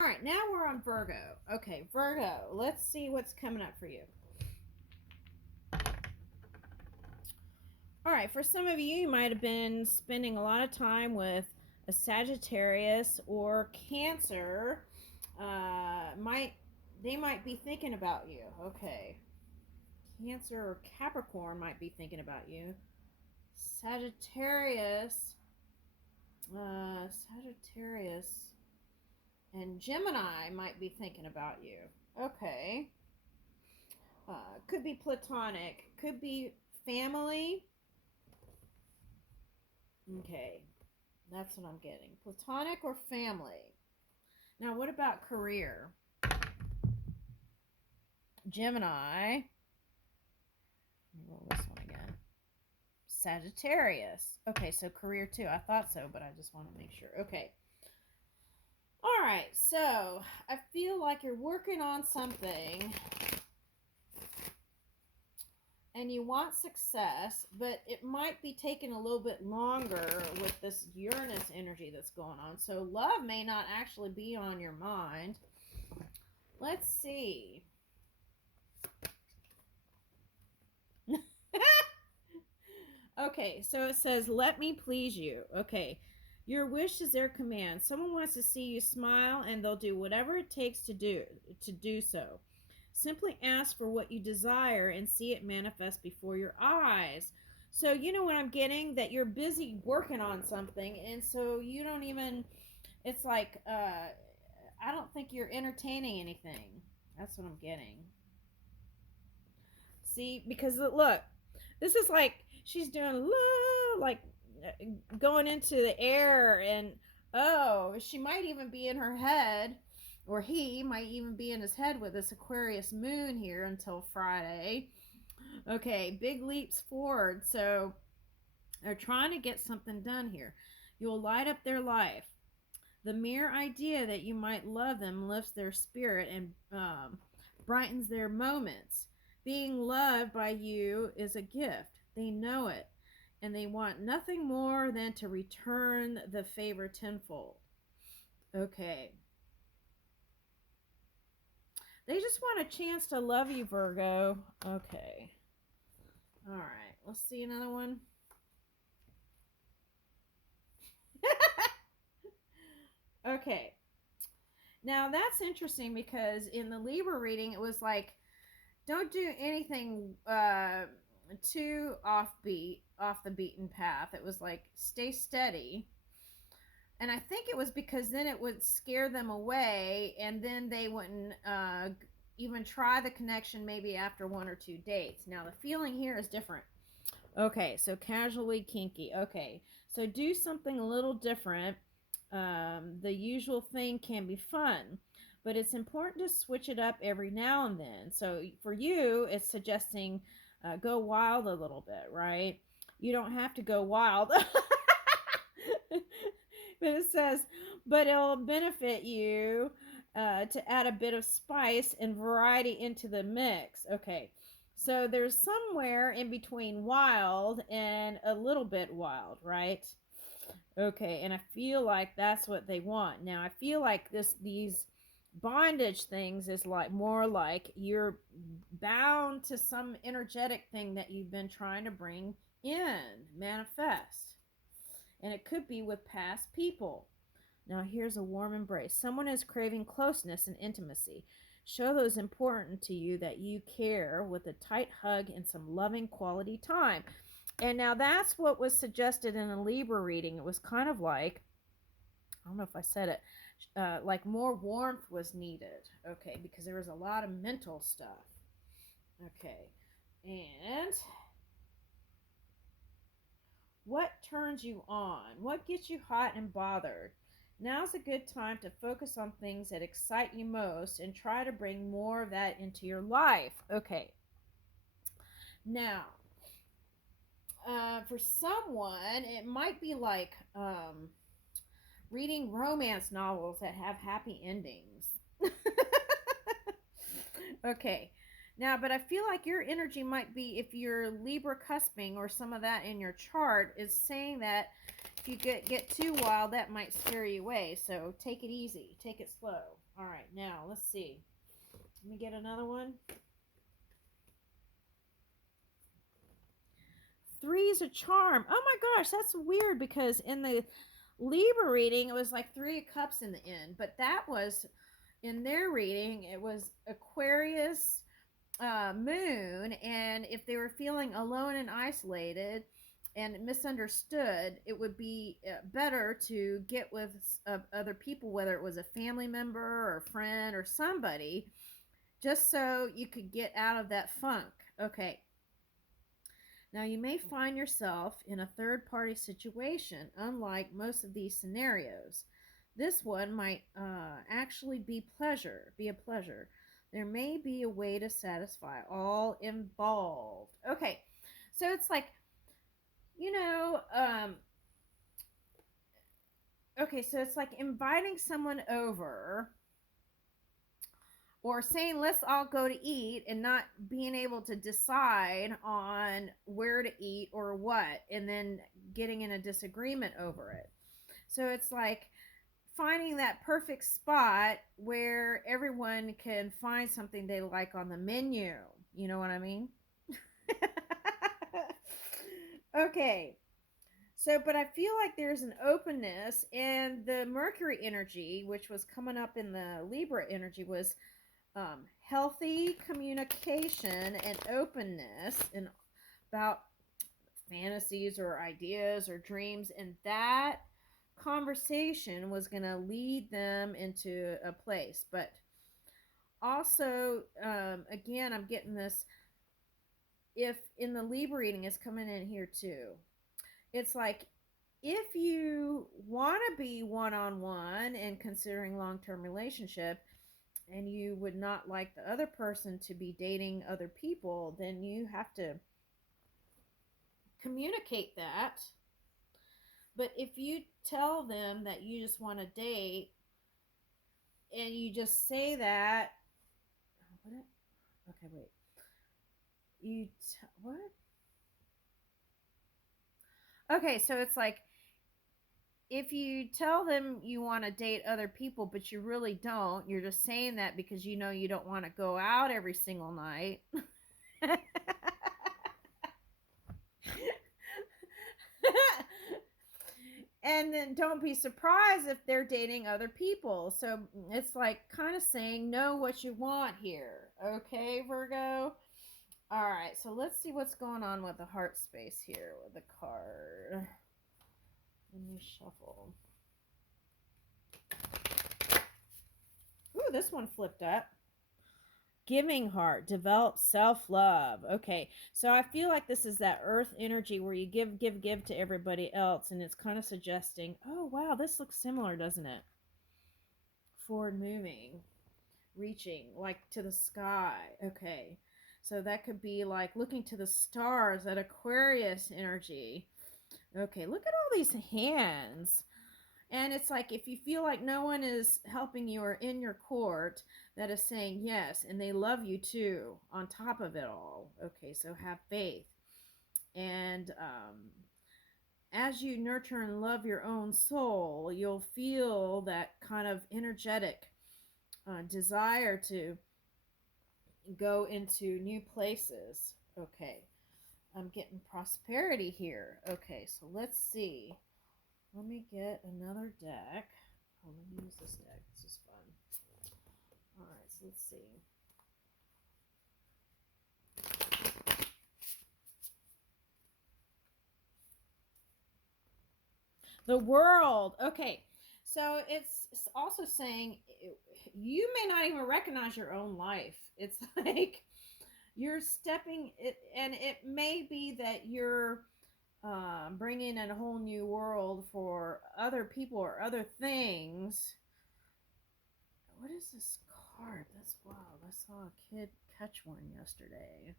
All right, now we're on Virgo. Okay, Virgo, let's see what's coming up for you. All right, for some of you, you might have been spending a lot of time with a Sagittarius or Cancer. They might be thinking about you. Okay, Cancer or Capricorn might be thinking about you. Sagittarius, Sagittarius, and Gemini might be thinking about you. Okay. Could be platonic. Could be family. Okay. That's what I'm getting. Platonic or family. Now, what about career? Gemini. Let me roll this one again. Sagittarius. Okay, so career too. I thought so, but I just want to make sure. Okay. All right, so I feel like you're working on something and you want success, but it might be taking a little bit longer with this Uranus energy that's going on. So love may not actually be on your mind. Let's see. Okay, so it says, let me please you. Okay, your wish is their command. Someone wants to see you smile, and they'll do whatever it takes to do so. Simply ask for what you desire and see it manifest before your eyes. So you know what I'm getting? That you're busy working on something, and so you don't even, it's like, I don't think you're entertaining anything. That's what I'm getting. See, because look, this is like she's doing like going into the air, and oh, she might even be in her head, or he might even be in his head with this Aquarius moon here until Friday. Okay, big leaps forward. So they're trying to get something done here. You'll light up their life. The mere idea that you might love them lifts their spirit and brightens their moments. Being loved by you is a gift. They know it, and they want nothing more than to return the favor tenfold. Okay. They just want a chance to love you, Virgo. Okay. All right. Let's see another one. Okay. Now that's interesting because in the Libra reading, it was like, don't do anything too off the beaten path. It was like, stay steady. And I think it was because then it would scare them away, and then they wouldn't even try the connection maybe after 1 or 2 dates. Now the feeling here is different. Okay, so casually kinky. Okay, so do something a little different. The usual thing can be fun, but it's important to switch it up every now and then. So for you, it's suggesting go wild a little bit, right? You don't have to go wild. But it says, but it'll benefit you to add a bit of spice and variety into the mix. Okay, so there's somewhere in between wild and a little bit wild, right? Okay, and I feel like that's what they want. Now, I feel like these bondage things is like more like you're bound to some energetic thing that you've been trying to bring in, manifest. And it could be with past people. Now, here's a warm embrace. Someone is craving closeness and intimacy. Show those important to you that you care with a tight hug and some loving quality time. And now that's what was suggested in a Libra reading. It was kind of like, I don't know if I said it, like more warmth was needed. Okay, because there was a lot of mental stuff. Okay, and what turns you on? What gets you hot and bothered? Now's a good time to focus on things that excite you most and try to bring more of that into your life. Okay. Now, for someone, it might be like reading romance novels that have happy endings. Okay. Now, but I feel like your energy might be, if you're Libra cusping or some of that in your chart, is saying that if you get too wild, that might scare you away. So take it easy. Take it slow. All right, now let's see. Let me get another one. Three's a charm. Oh my gosh, that's weird because in the Libra reading, it was like 3 of Cups in the end, but that was in their reading, it was Aquarius moon, and if they were feeling alone and isolated and misunderstood, it would be better to get with other people, whether it was a family member or a friend or somebody, just so you could get out of that funk. Okay. Now, you may find yourself in a third party situation, unlike most of these scenarios. This one might actually be a pleasure. There may be a way to satisfy all involved. Okay, so it's like, you know, okay, so it's like inviting someone over or saying let's all go to eat and not being able to decide on where to eat or what, and then getting in a disagreement over it. So it's like finding that perfect spot where everyone can find something they like on the menu. You know what I mean? Okay. So, but I feel like there's an openness, and the Mercury energy, which was coming up in the Libra energy, was healthy communication and openness and about fantasies or ideas or dreams, and that conversation was going to lead them into a place. But also, again, I'm getting this, if in the Libra reading is coming in here too, it's like if you want to be one-on-one and considering long-term relationship, and you would not like the other person to be dating other people, then you have to communicate that. But if you tell them that you just want to date and you just say that, what? Okay, wait. What? Okay, so it's like if you tell them you want to date other people, but you really don't, you're just saying that because you know you don't want to go out every single night. And then don't be surprised if they're dating other people. So it's like kind of saying know what you want here. Okay, Virgo? All right, so let's see what's going on with the heart space here with the card. Let me shuffle. Ooh, this one flipped up. Giving heart, develop self-love. Okay, so I feel like this is that earth energy where you give to everybody else, and it's kind of suggesting, oh wow, this looks similar, doesn't it? Forward moving, reaching like to the sky. Okay, so that could be like looking to the stars, that Aquarius energy. Okay, look at all these hands. And it's like if you feel like no one is helping you or in your court, that is saying yes, and they love you too on top of it all. Okay, so have faith. And as you nurture and love your own soul, you'll feel that kind of energetic desire to go into new places. Okay, I'm getting prosperity here. Okay, so let's see. Let me get another deck. Oh, let me use this deck. This is fun. All right, so let's see. The World. Okay, so it's also saying you may not even recognize your own life. It's like you're stepping it, and it may be that you're bringing in a whole new world for other people or other things. What is this card? That's wild. I saw a kid catch one yesterday.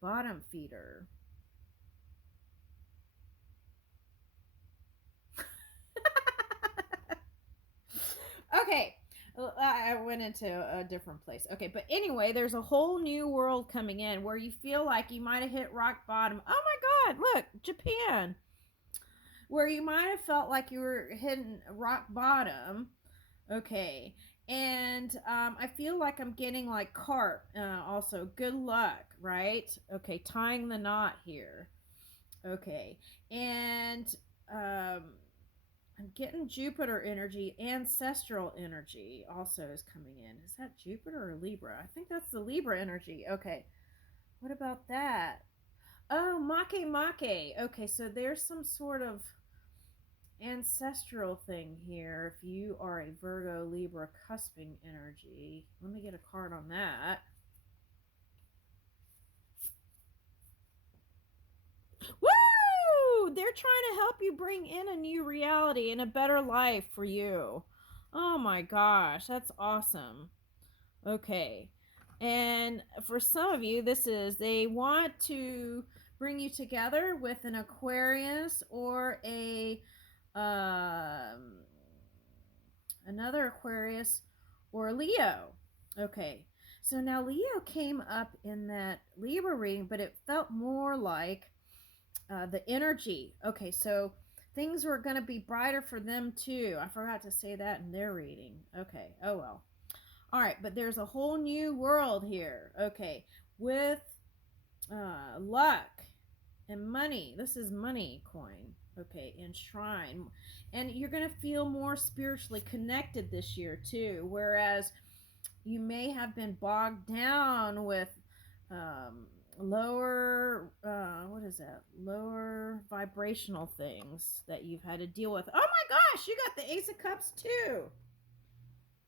Bottom feeder. Okay, I went into a different place. Okay, but anyway, there's a whole new world coming in where you feel like you might have hit rock bottom. Oh my God, look, Japan. where you might have felt like you were hitting rock bottom. Okay. And I feel like I'm getting like carp. Also, good luck, right? Okay, tying the knot here. Okay. And um, I'm getting Jupiter energy, ancestral energy also is coming in. Is that Jupiter or Libra? I think that's the Libra energy. Okay. What about that? Oh, make make. Okay, so there's some sort of ancestral thing here. If you are a Virgo Libra cusping energy, let me get a card on that. Woo! They're trying to help you bring in a new reality and a better life for you. Oh my gosh, that's awesome. Okay. And for some of you, this is they want to bring you together with an Aquarius or a another Aquarius or a Leo. Okay. So now Leo came up in that Libra reading, but it felt more like the energy. Okay, so things were going to be brighter for them too. I forgot to say that in their reading. Okay, oh well. All right, but there's a whole new world here. Okay, with luck and money. This is money coin. Okay, and shrine. And you're going to feel more spiritually connected this year too. Whereas you may have been bogged down with lower, what is that? Lower vibrational things that you've had to deal with. Oh my gosh, you got the Ace of Cups too.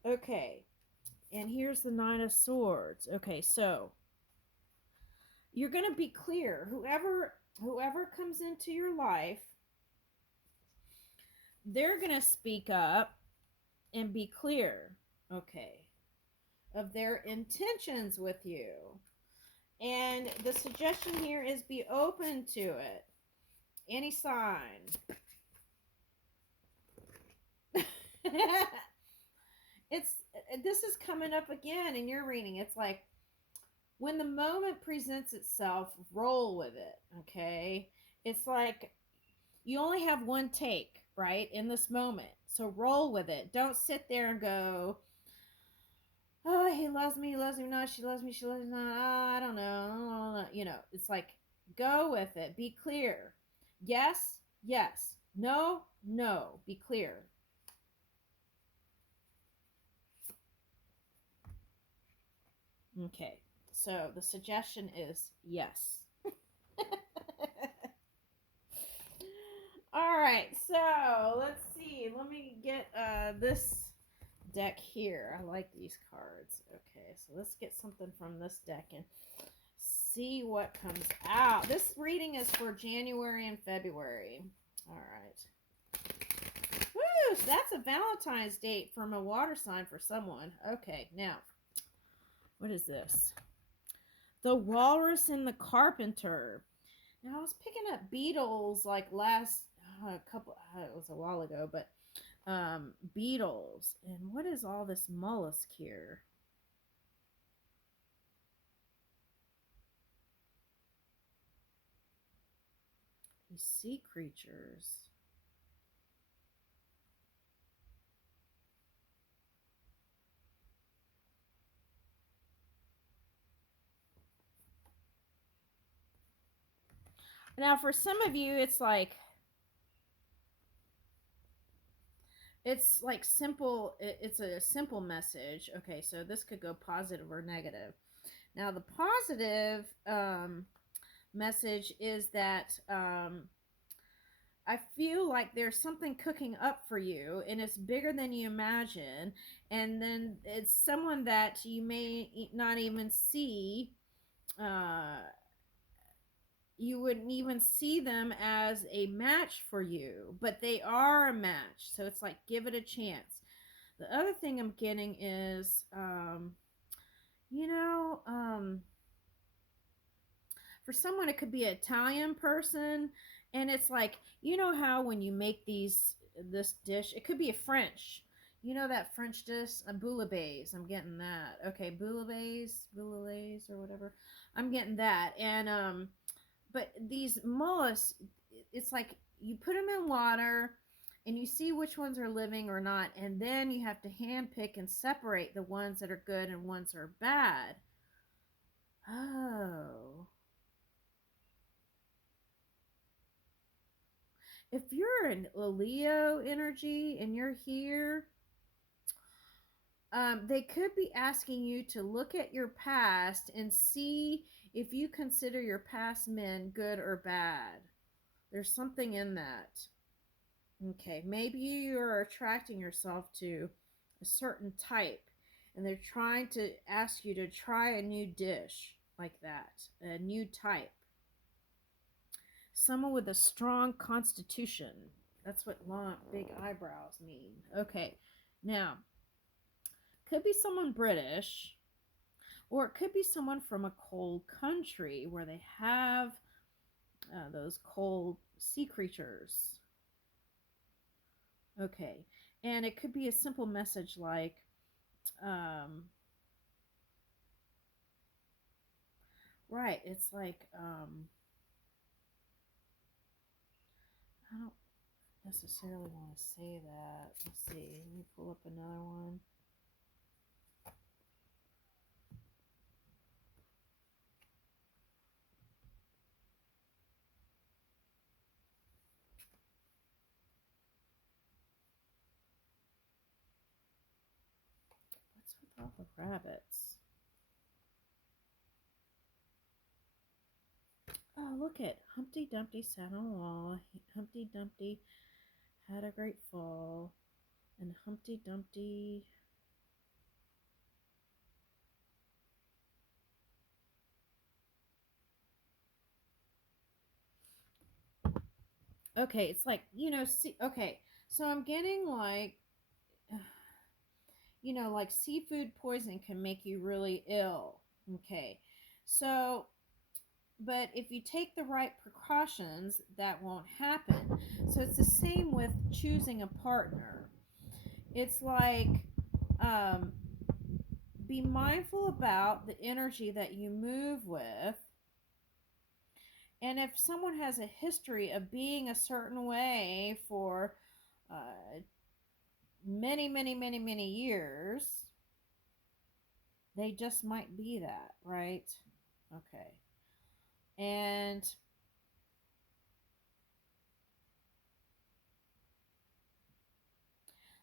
Okay. And here's the Nine of Swords. Okay, so you're going to be clear. Whoever comes into your life, they're going to speak up and be clear, okay, of their intentions with you. And the suggestion here is be open to it. Any sign. This is coming up again in your reading. It's like when the moment presents itself, roll with it, okay? It's like you only have one take, right, in this moment. So roll with it. Don't sit there and go, oh, he loves me not, she loves me not, I don't know. You know, it's like, go with it. Be clear. Yes, yes. No, no. Be clear. Okay, so the suggestion is yes. All right, so let's see. Let me get this deck here. I like these cards. Okay, so let's get something from this deck and see what comes out. This reading is for January and February. All right. Woo! So that's a Valentine's date from a water sign for someone. Okay, now, what is this? The Walrus and the Carpenter. Now, I was picking up beetles like last it was a while ago, but beetles. And what is all this mollusk here? These sea creatures. Now, for some of you, it's like simple. It's a simple message. Okay, so this could go positive or negative. Now, the positive message is that I feel like there's something cooking up for you, and it's bigger than you imagine. And then it's someone that you may not even see. You wouldn't even see them as a match for you, but they are a match. So it's like, give it a chance. The other thing I'm getting is, for someone, it could be an Italian person. And it's like, you know how when you make this dish, it could be a French. You know that French dish, bouillabaisse. I'm getting that. Okay, bouillabaisse or whatever. I'm getting that. And but these mollusks, it's like you put them in water and you see which ones are living or not, and then you have to hand pick and separate the ones that are good and ones that are bad. Oh. If you're in a Leo energy and you're here, they could be asking you to look at your past and see if you consider your past men good or bad. There's something in that. Okay, maybe you're attracting yourself to a certain type and they're trying to ask you to try a new dish like that, a new type. Someone with a strong constitution. That's what long, big eyebrows mean. Okay, now, could be someone British, or it could be someone from a cold country where they have those cold sea creatures. Okay, and it could be a simple message like, right, it's like, I don't necessarily want to say that. Let's see, let me pull up another one. What's with all the rabbits? Oh, look it. Humpty Dumpty sat on a wall. Humpty Dumpty had a great fall. And Humpty Dumpty... Okay, it's like, see, okay. So I'm getting like, like seafood poisoning can make you really ill. Okay. So, but if you take the right precautions, that won't happen. So it's the same with choosing a partner. It's like, um, be mindful about the energy that you move with. And if someone has a history of being a certain way for many, many, many, many years, they just might be that, right? Okay. And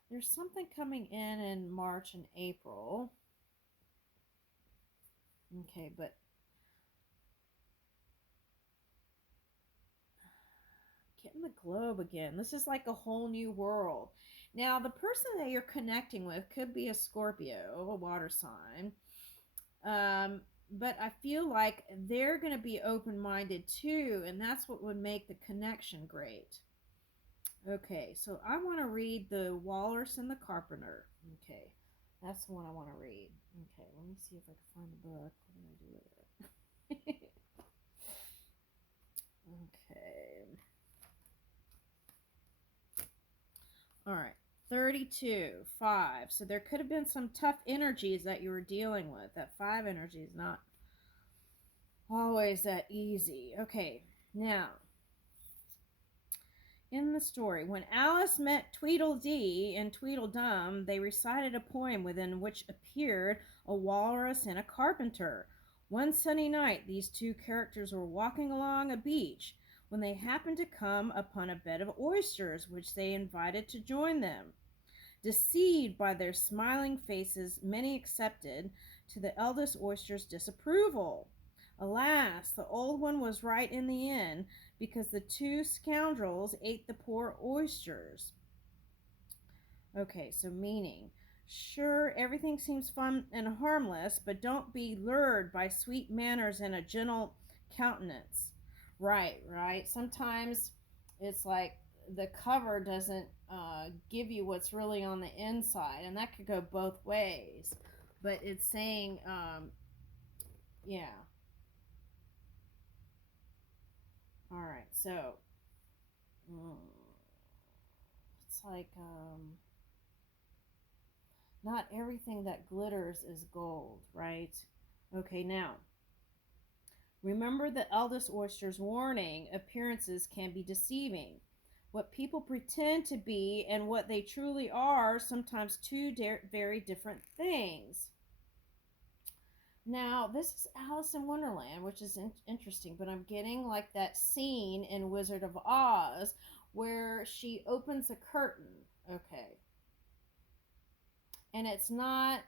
there's something coming in March and April. Okay, but getting the globe again. This is like a whole new world. Now, the person that you're connecting with could be a Scorpio, a water sign. But I feel like they're going to be open-minded too, and that's what would make the connection great. Okay, so I want to read the Walrus and the Carpenter. Okay, that's the one I want to read. Okay, let me see if I can find the book. What did I do with it? Okay. All right. 32, 5. So there could have been some tough energies that you were dealing with. That 5 energy is not always that easy. Okay, now, in the story, when Alice met Tweedledee and Tweedledum, they recited a poem within which appeared a walrus and a carpenter. One sunny night, these two characters were walking along a beach when they happened to come upon a bed of oysters, which they invited to join them. Deceived by their smiling faces, many accepted, to the eldest oyster's disapproval. Alas, the old one was right in the end, because the two scoundrels ate the poor oysters. Okay, so meaning, sure, everything seems fun and harmless, but don't be lured by sweet manners and a gentle countenance. Right, right. Sometimes it's like the cover doesn't give you what's really on the inside, and that could go both ways. But it's saying, yeah. All right, so it's like, not everything that glitters is gold, right? Okay, now, remember the eldest oyster's warning: appearances can be deceiving. What people pretend to be and what they truly are, sometimes two very different things. Now, this is Alice in Wonderland, which is interesting, but I'm getting like that scene in Wizard of Oz where she opens a curtain. Okay. And it's not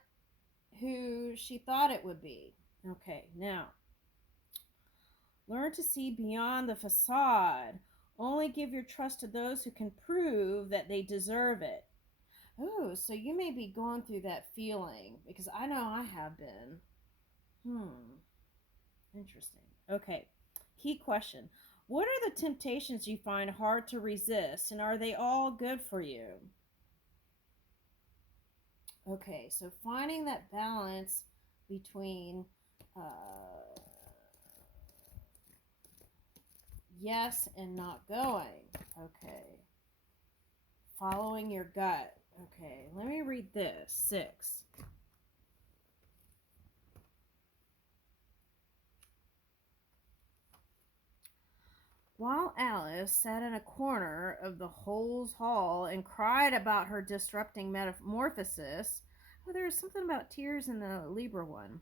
who she thought it would be. Okay, now, learn to see beyond the facade. Only give your trust to those who can prove that they deserve it. Oh, so you may be going through that feeling because I know I have been. Interesting. Okay, key question. What are the temptations you find hard to resist, and are they all good for you? Okay, so finding that balance between yes and not going. Okay. Following your gut. Okay, let me read this. 6. While Alice sat in a corner of the Hole's Hall and cried about her disrupting metamorphosis, oh, there was something about tears in the Libra one.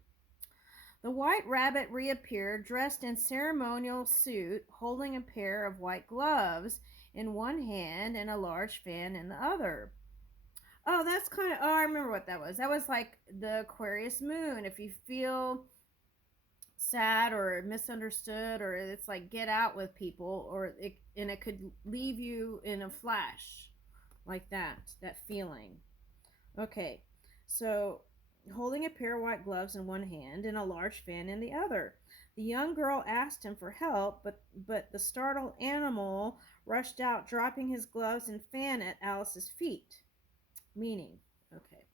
The white rabbit reappeared, dressed in ceremonial suit, holding a pair of white gloves in one hand and a large fan in the other. Oh, that's kind of, oh, I remember what that was. That was like the Aquarius moon. If you feel sad or misunderstood, or it's like get out with people, and it could leave you in a flash like that feeling. Okay, so holding a pair of white gloves in one hand and a large fan in the other. The young girl asked him for help, but the startled animal rushed out, dropping his gloves and fan at Alice's feet. Meaning, okay,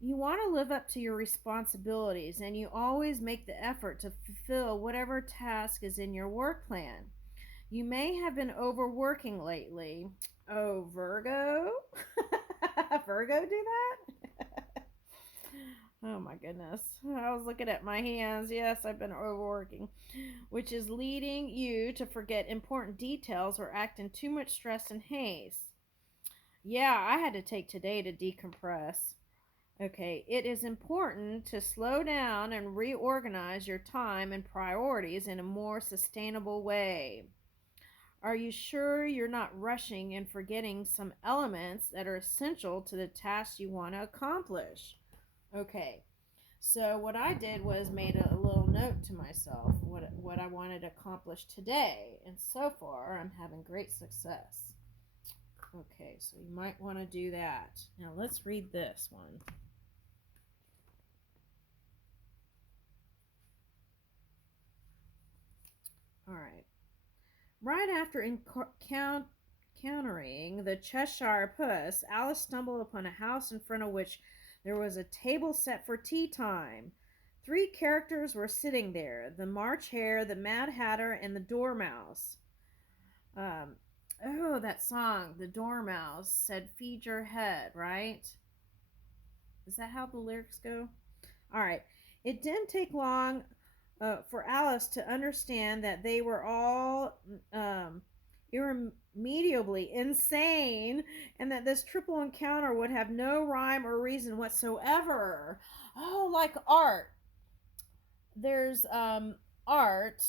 you want to live up to your responsibilities, and you always make the effort to fulfill whatever task is in your work plan. You may have been overworking lately. Oh, Virgo? Virgo do that? Oh my goodness. I was looking at my hands. Yes, I've been overworking, which is leading you to forget important details or act in too much stress and haste. Yeah, I had to take today to decompress. Okay, it is important to slow down and reorganize your time and priorities in a more sustainable way. Are you sure you're not rushing and forgetting some elements that are essential to the task you want to accomplish? Okay, so what I did was made a little note to myself what I wanted to accomplish today, and so far I'm having great success. Okay, so you might want to do that. Now let's read this one. All right. Right after encountering the Cheshire Puss, Alice stumbled upon a house in front of which there was a table set for tea time. 3 characters were sitting there: the March Hare, the Mad Hatter, and the Dormouse. Oh, that song, the Dormouse said, "Feed your head," right? Is that how the lyrics go? All right. It didn't take long for Alice to understand that they were all irremediably insane, and that this triple encounter would have no rhyme or reason whatsoever. Oh, like art. There's art.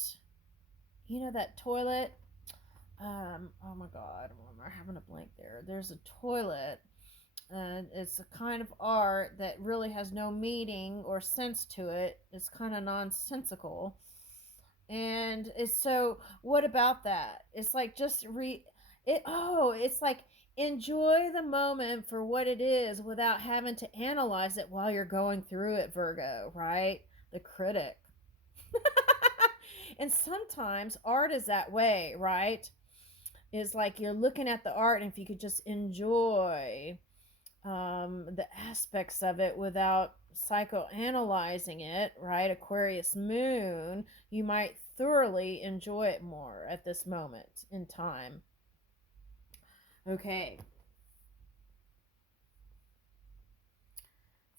You know that toilet? Oh my god, I'm having a blank there. There's a toilet, and it's a kind of art that really has no meaning or sense to it. It's kind of nonsensical. And it's so, what about that? It's like just it's like enjoy the moment for what it is without having to analyze it while you're going through it, Virgo, right? The critic. And sometimes art is that way, right? It's like you're looking at the art, and if you could just enjoy the aspects of it without psychoanalyzing it, right? Aquarius moon, you might thoroughly enjoy it more at this moment in time. Okay.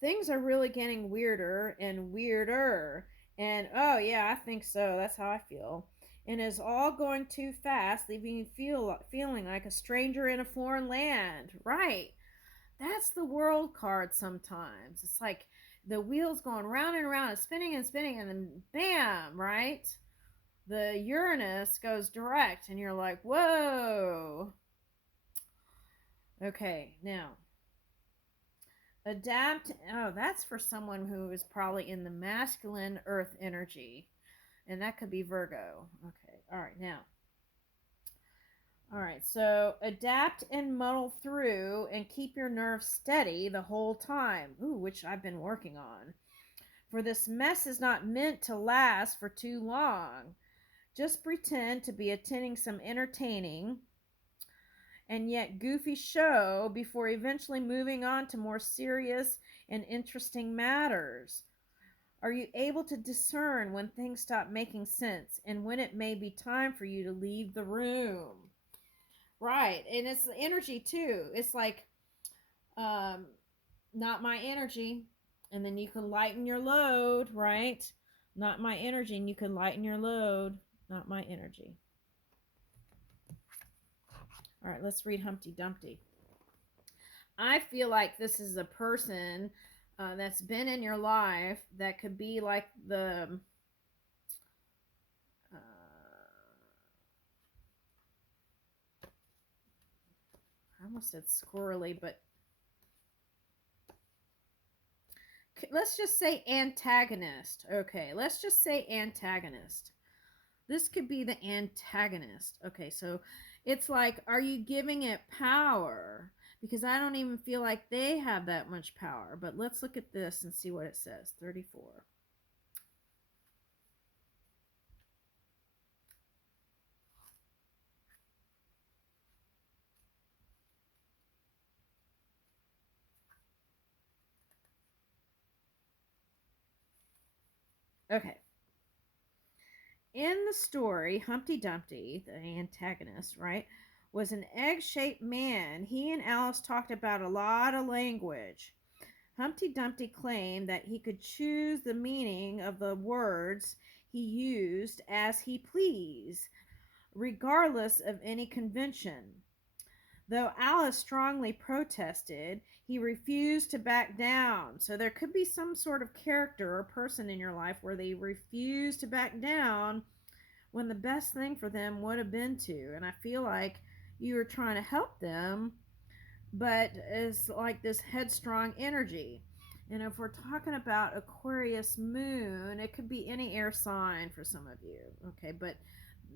Things are really getting weirder and weirder. And oh, yeah, I think so. That's how I feel. and is all going too fast, leaving you feeling like a stranger in a foreign land. Right. That's the world card sometimes. It's like the wheels going round and round and spinning, and then bam, right? The Uranus goes direct, and you're like, whoa. Okay, now adapt. Oh, that's for someone who is probably in the masculine earth energy, and that could be Virgo. Okay, all right, now. All right, so adapt and muddle through and keep your nerves steady the whole time. Ooh, which I've been working on. For this mess is not meant to last for too long. Just pretend to be attending some entertaining and yet goofy show before eventually moving on to more serious and interesting matters. Are you able to discern when things stop making sense and when it may be time for you to leave the room? Right, and it's the energy too. It's like, um, not my energy, and then you can lighten your load, right? Not my energy, and you can lighten your load. Not my energy. All right, let's read Humpty Dumpty. I feel like this is a person that's been in your life that could be like the I almost said squirrely, but let's just say antagonist. Okay, let's just say antagonist. This could be the antagonist. Okay, so it's like, are you giving it power? Because I don't even feel like they have that much power. But let's look at this and see what it says. 34. Okay. In the story, Humpty Dumpty, the antagonist, right, was an egg-shaped man. He and Alice talked about a lot of language. Humpty Dumpty claimed that he could choose the meaning of the words he used as he pleased, regardless of any convention. Though Alice strongly protested, he refused to back down. So there could be some sort of character or person in your life where they refuse to back down when the best thing for them would have been to. And I feel like you were trying to help them, but it's like this headstrong energy. And if we're talking about Aquarius moon, it could be any air sign for some of you. Okay, but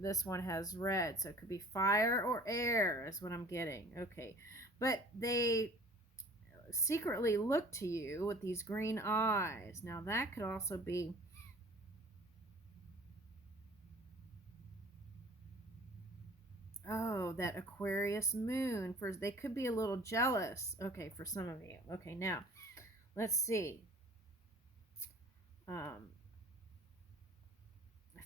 this one has red, so it could be fire or air is what I'm getting. Okay, but they secretly look to you with these green eyes. Now that could also be that Aquarius moon. For they could be a little jealous. Okay, for some of you. Okay, now let's see. I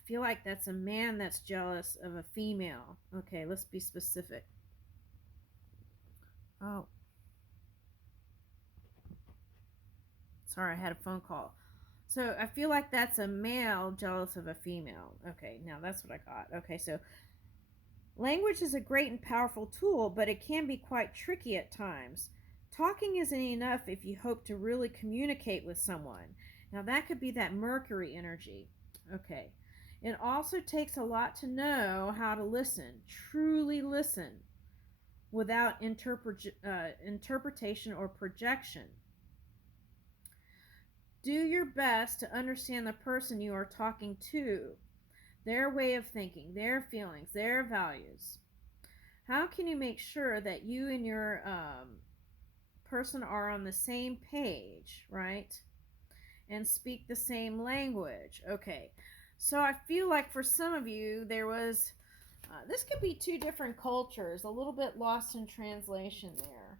feel like that's a man that's jealous of a female. Okay, let's be specific. Oh, sorry, I had a phone call. So I feel like that's a male jealous of a female. Okay, now that's what I got. Okay, so language is a great and powerful tool, but it can be quite tricky at times. Talking isn't enough if you hope to really communicate with someone. Now that could be that Mercury energy. Okay. It also takes a lot to know how to listen, truly listen, without interpretation or projection. Do your best to understand the person you are talking to, their way of thinking, their feelings, their values. How can you make sure that you and your person are on the same page, right? And speak the same language. Okay, so I feel like for some of you, there was, this could be two different cultures, a little bit lost in translation there.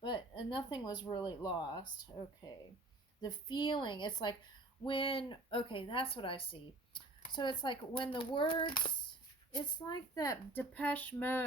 But nothing was really lost. Okay. The feeling, it's like when, okay, that's what I see. So it's like when the words, it's like that Depeche Mode.